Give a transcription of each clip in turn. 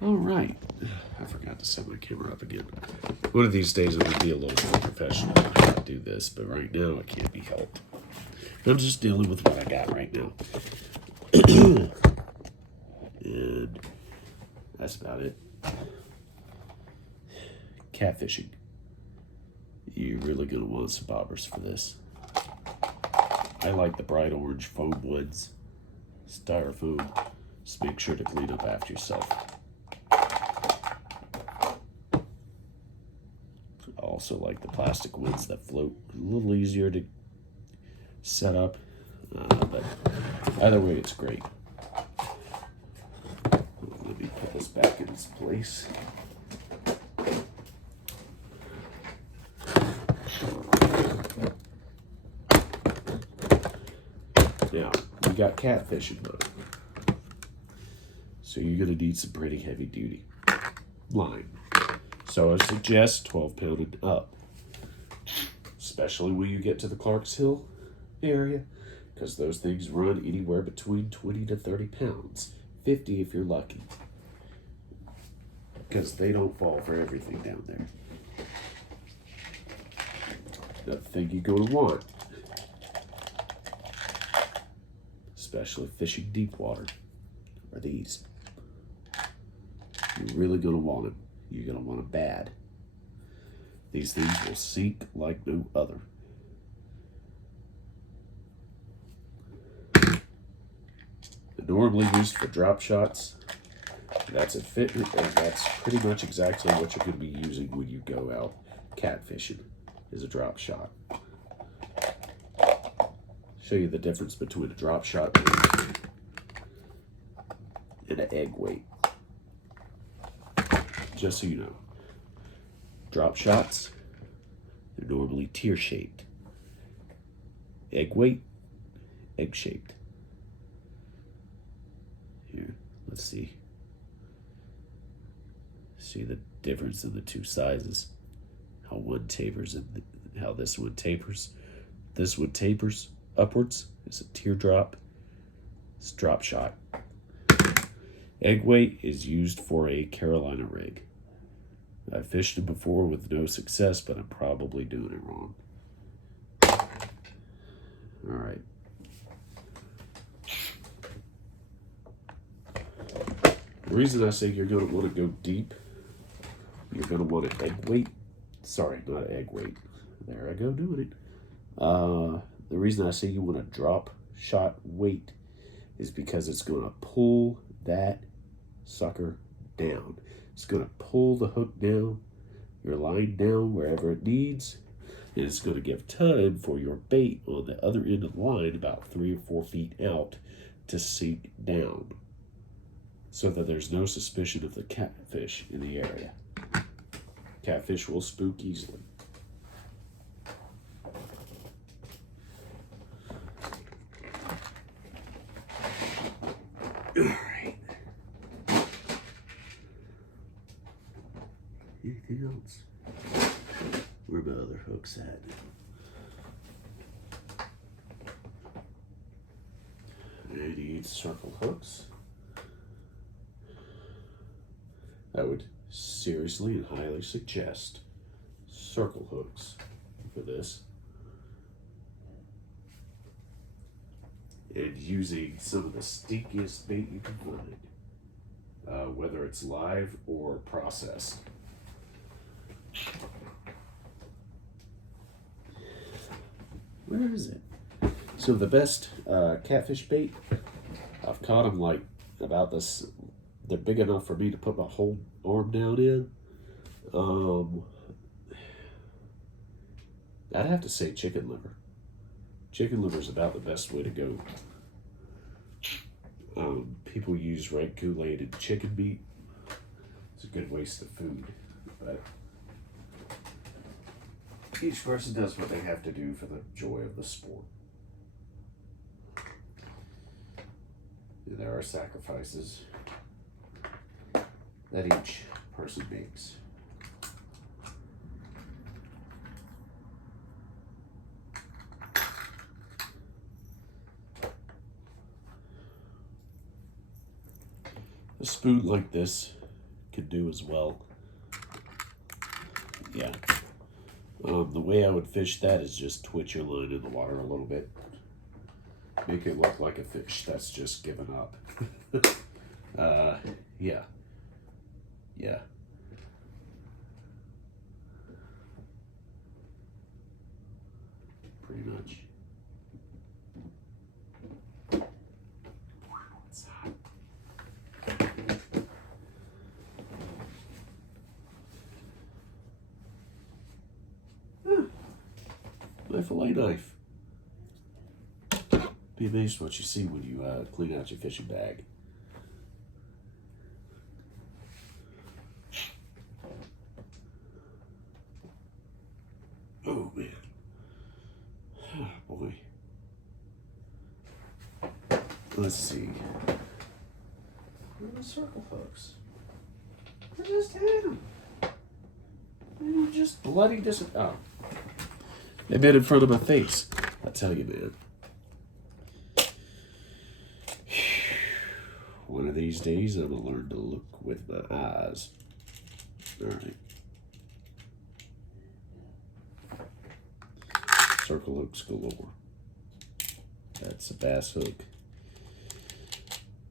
All right. I forgot to set my camera up again. One of these days I'm going to be a little more professional on how to do this, but right now it can't be helped. I'm just dealing with what I got right now. And that's about it. Catfishing. You're really going to want some bobbers for this. I like the bright orange foam ones. Styrofoam. Just make sure to clean up after yourself. I also like the plastic ones that float. A little easier to set up. But either way, it's great. Let me put this back in its place. Now, we got catfishing mode. So you're going to need some pretty heavy duty line. So I suggest 12 pound and up. Especially when you get to the Clarksville area. Because those things run anywhere between 20 to 30 pounds. 50 if you're lucky. Because they don't fall for everything down there. Another thing you're going to want, especially fishing deep water, are these. You're really going to want them. You're going to want them bad. These things will sink like no other. They're normally used for drop shots. That's a fit, and that's pretty much exactly what you're going to be using when you go out catfishing, is a drop shot. Show you the difference between a drop shot and an egg weight. Just so you know, drop shots are normally tear-shaped. Egg weight, egg-shaped. Here, let's see. See the difference in the two sizes. How one tapers and how this one tapers. This one tapers upwards. It's a teardrop. It's a drop shot. Egg weight is used for a Carolina rig. I've fished them before with no success, but I'm probably doing it wrong. All right. The reason I say you're going to want to go deep, you're going to want an egg weight. Sorry, not an egg weight. There I go doing it. The reason I say you want a drop shot weight is because it's going to pull that sucker down. It's going to pull the hook down, your line down wherever it needs, and it's going to give time for your bait on the other end of the line, about 3 or 4 feet out, to sink down, so that there's no suspicion of the catfish in the area. Catfish will spook easily. All right. Anything else? Where my other hooks at? I need circle hooks. I would seriously and highly suggest circle hooks for this. And using some of the stinkiest bait you can find, whether it's live or processed. Where is it? So the best catfish bait, I've caught them like about this. They're big enough for me to put my whole arm down in. I'd have to say chicken liver. Chicken liver is about the best way to go. People use red Kool-Aid and chicken meat. It's a good waste of food, but each person does what they have to do for the joy of the sport. There are sacrifices that each person makes. A spoon like this can do as well. Yeah. The way I would fish that is just twitch your line in the water a little bit. Make it look like a fish that's just given up. Yeah. Yeah. Pretty much. It's hot. My fillet knife. Be amazed what you see when you clean out your fishing bag. Oh man. Oh boy. Let's see. Where are the circle hooks? I just had them. They just bloody oh. They've been in front of my face. I tell you, man. One of these days, I'm going to learn to look with my eyes. All right. Circle hooks galore. That's a bass hook.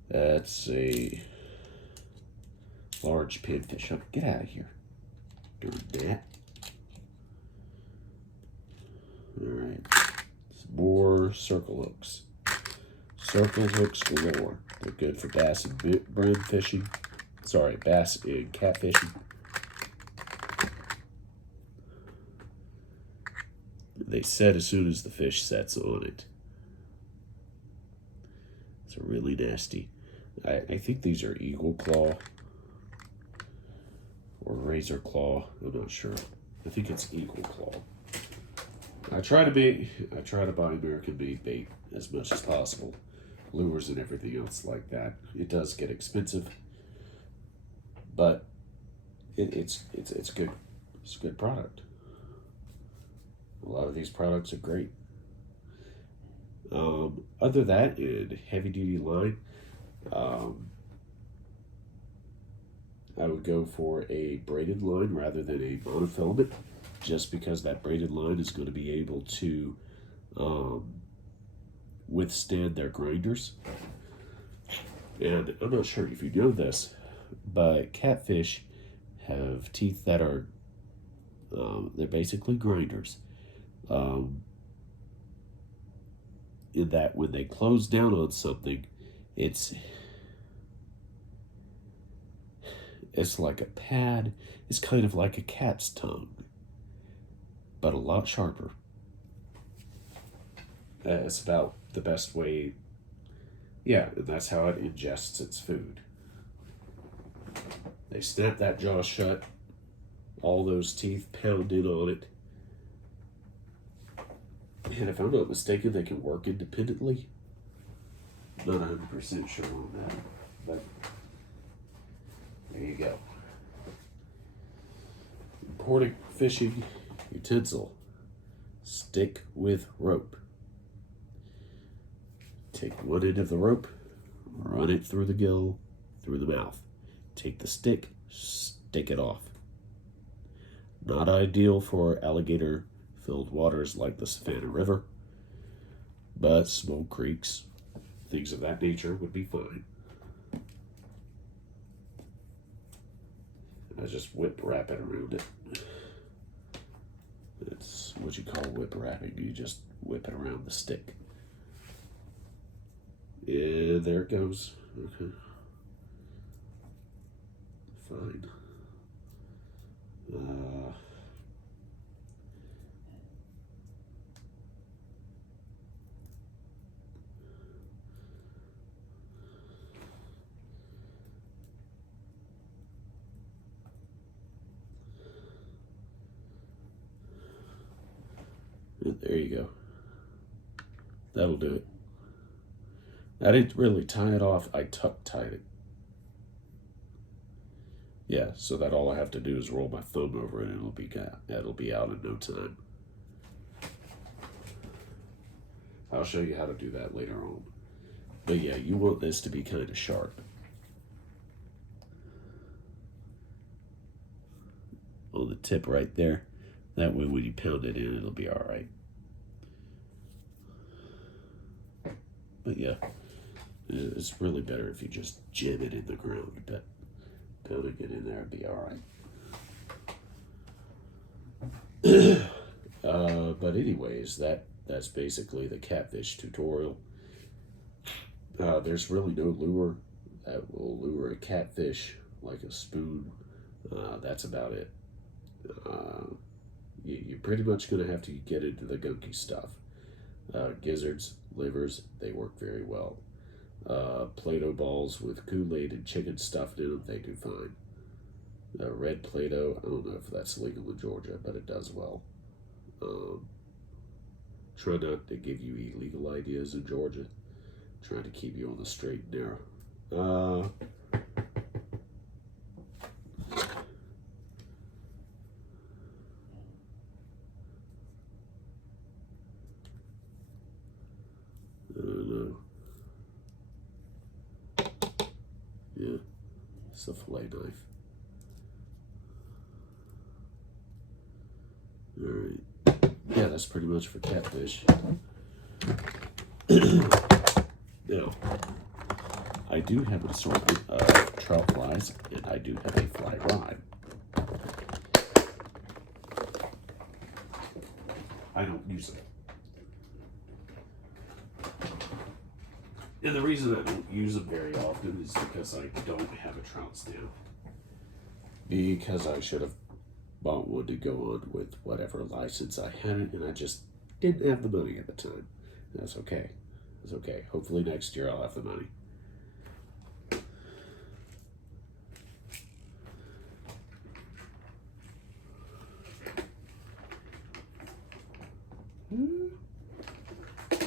That's a large pinfish hook. Get out of here. Darn that. All right. Some more circle hooks. Circle hooks galore. They're good for bass and brim fishing. Sorry, bass and catfishing. They set as soon as the fish sets on it. It's a really nasty. I think these are eagle claw or razor claw. I'm not sure. I think it's eagle claw. I try to buy American made bait as much as possible. Lures and everything else like that. It does get expensive, but it's good. It's a good product. A lot of these products are great. Other than that, in heavy duty line, I would go for a braided line rather than a monofilament, just because that braided line is going to be able to withstand their grinders. And I'm not sure if you know this, but catfish have teeth that are they're basically grinders. In that when they close down on something, it's like a pad. It's kind of like a cat's tongue, but a lot sharper. It's about the best way. Yeah, and that's how it ingests its food. They snap that jaw shut, all those teeth pound in on it. And if I'm not mistaken, they can work independently. Not 100% sure on that, but there you go. Important fishing utensil. Stick with rope. Take one end of the rope, run it through the gill, through the mouth. Take the stick, stick it off. Not ideal for alligator-filled waters like the Savannah River, but small creeks, things of that nature would be fine. I just whip wrap it around it. It's what you call whip wrapping. You just whip it around the stick. Yeah, there it goes. Okay. Fine. There you go. That'll do it. I didn't really tie it off. I tuck tied it. Yeah, so that all I have to do is roll my thumb over it and it'll be out in no time. I'll show you how to do that later on. But yeah, you want this to be kind of sharp. on the tip right there. That way when you pound it in, it'll be all right. But yeah, it's really better if you just jam it in the ground, but pounding it in there would be all right. But anyways, that's basically the catfish tutorial. There's really no lure that will lure a catfish like a spoon. That's about it. You're pretty much going to have to get into the gunky stuff. Gizzards, livers, they work very well. Play-Doh balls with Kool-Aid and chicken stuffed in them, they do fine. Red Play-Doh, I don't know if that's legal in Georgia, but it does well. Try not to give you illegal ideas in Georgia. Trying to keep you on the straight and narrow. I don't know. Yeah, it's a fillet knife. All right. Yeah, that's pretty much for catfish. Now, I do have an assortment of trout flies, and I do have a fly rod. I don't use them. And the reason I don't use them very often is because I don't have a trout stand. Because I should have bought one to go on with whatever license I had, and I just didn't have the money at the time. That's okay. It's okay. Hopefully next year I'll have the money.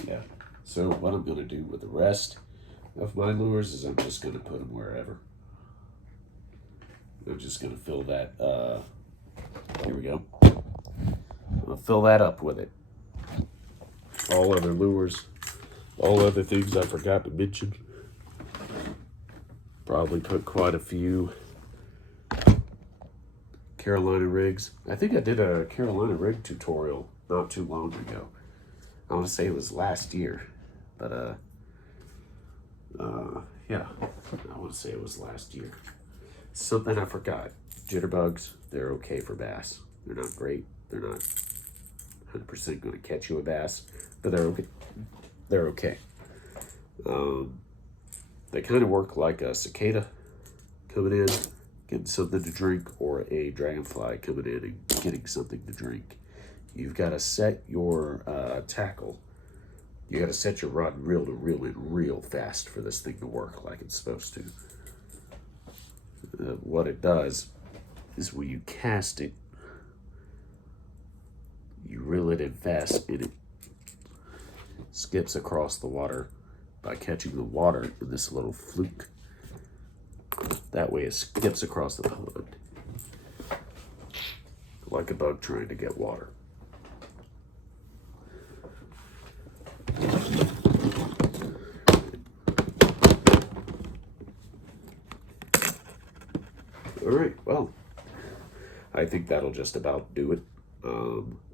Yeah. So what I'm going to do with the rest of my lures is I'm just going to put them wherever. I'm just going to fill that, here we go. I'll fill that up with it. All other lures, all other things I forgot to mention. Probably put quite a few Carolina rigs. I think I did a Carolina rig tutorial not too long ago. I want to say it was last year, but yeah, I want to say it was last year. Something I forgot. Jitterbugs, they're okay for bass. They're not great. They're not 100% going to catch you a bass, but they're okay. They're okay. They kind of work like a cicada coming in, getting something to drink, or a dragonfly coming in and getting something to drink. You've got to set your tackle. You got to set your rod and reel to reel in real fast for this thing to work like it's supposed to. What it does is when you cast it, you reel it in fast, and it skips across the water by catching the water in this little fluke. That way it skips across the pond like a bug trying to get water. All right, well, I think that'll just about do it.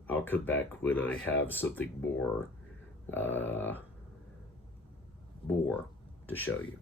I'll come back when I have something more to show you.